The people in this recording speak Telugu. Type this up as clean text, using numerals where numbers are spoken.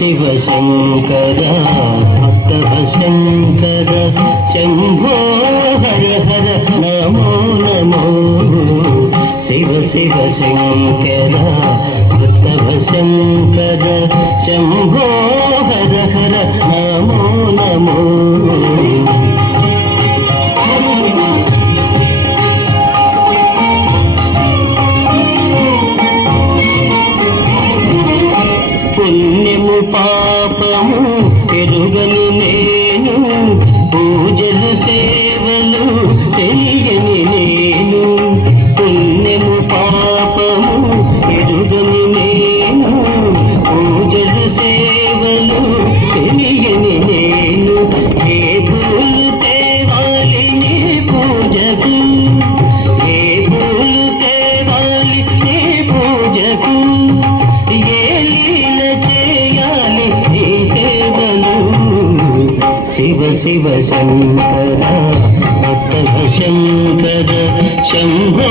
శివ శంకర భక్త శంకర శంభో హర హర నమో నమో శివ శివ శంకర భక్త శంకర శంభో హర హర నమో నమో పుణ్యము పాపము ఎరుగను నేను పూజలు సేవలు తెలియని నేను పుణ్యము పాపము ఎరుగను నేను పూజలు సేవలు తెలియని నేను ఏ పూలు తేవాలి నీ పూజకు ఏ పూలు తేవాలి నీ పూజకు శివ శివ శంకర భక్త శంకర శంభో